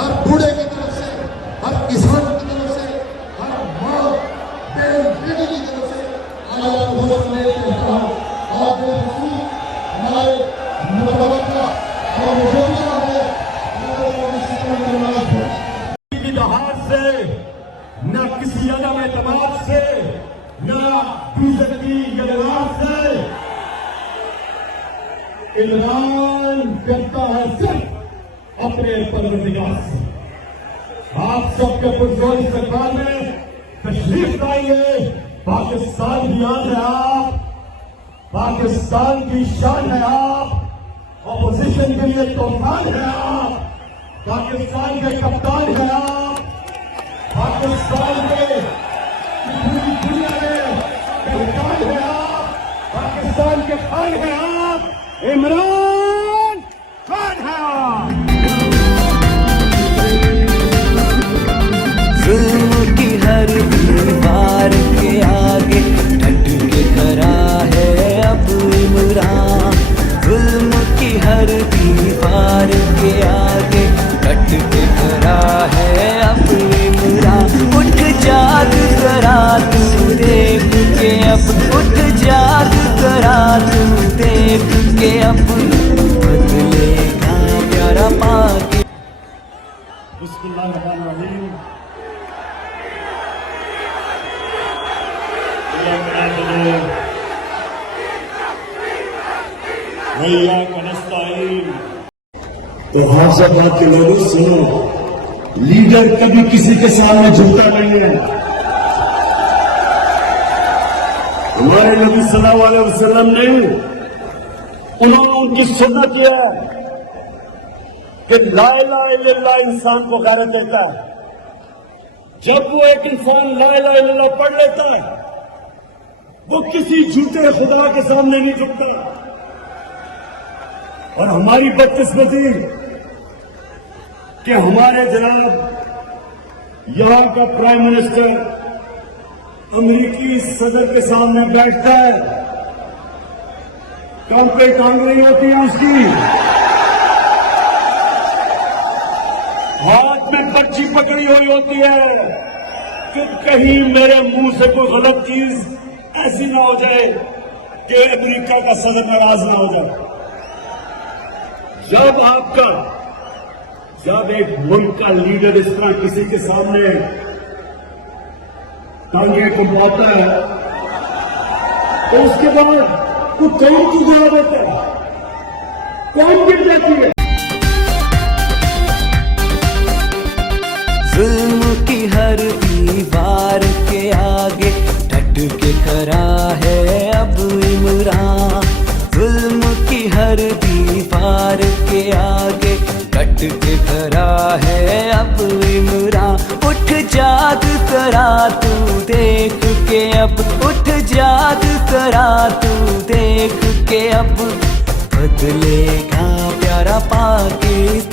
हर बूढ़े की तरफ से, हर किसान की तरफ से, हर माँ बहन बेटी की तरफ से आज घोषणा करता हूँ। आज हमारे मुतवक्किल और मुजव्वर है की दहाड़ से, न किसी अदम एतमाद से, न बेइज्जती यलगार से ऐलान करता है सिर्फ अपने परवरदिगार से। आप सबके पुरजोर सरकार में तशरीफ लाएंगे। पाकिस्तान की याद है आप, पाकिस्तान की शान है आप, ऑपोजिशन के लिए तूफान है आप, पाकिस्तान के कप्तान है आप, पाकिस्तान के पूरी दुनिया में कप्तान है आप, पाकिस्तान के खान है आप, इमरान खान है आप। जुल्म की हर दीवार के आगे डट के खड़ा है अब इमरान। जुल्म की हर दीवार के आगे डट के खड़ा है अब इमरान। उठ जाग करा तू देख के अब, उठ जाग करा तू देख के अब, बदलेगा प्यारा पाके। बिस्मिल्लाहिर्रहमानिर्रहीम। तो हाफिजाबाद के लोगों सुनो, लीडर कभी किसी के सामने झुकता नहीं है। हमारे नबी सल्लल्लाहु अलैहि वसल्लम ने उन्होंने उनकी सुन्नत किया कि ला इलाहा इल्लल्लाह इंसान को गैरत देता है। जब वो एक इंसान ला इलाहा इल्लल्लाह पढ़ लेता है, वो किसी झूठे खुदा के सामने नहीं झुकता। और हमारी बदकिस्मती कि हमारे जनाब यहां का प्राइम मिनिस्टर अमेरिकी सदर के सामने बैठता है, कम पे टांग नहीं होती है उसकी, हाथ में पर्ची पकड़ी हुई होती है कि कहीं मेरे मुंह से कोई गलत चीज ऐसी ना हो जाए कि अमेरिका का सदर नाराज ना हो जाए। जब एक मुल्क का लीडर इस तरह किसी के सामने टांगे घुमाता है, तो उसके बाद वो कौन की जवाब होता है, कौन गिर जाती है। जुल्म की हर दीवार के आगे डट के खड़ा है अब इमरान। जुल्म की हर दीवार के आगे डट के खड़ा है अब इमरान। उठ जाग करा तू देख के अब, उठ जाग करा तू देख के अब, बदलेगा प्यारा पाकिस्तान।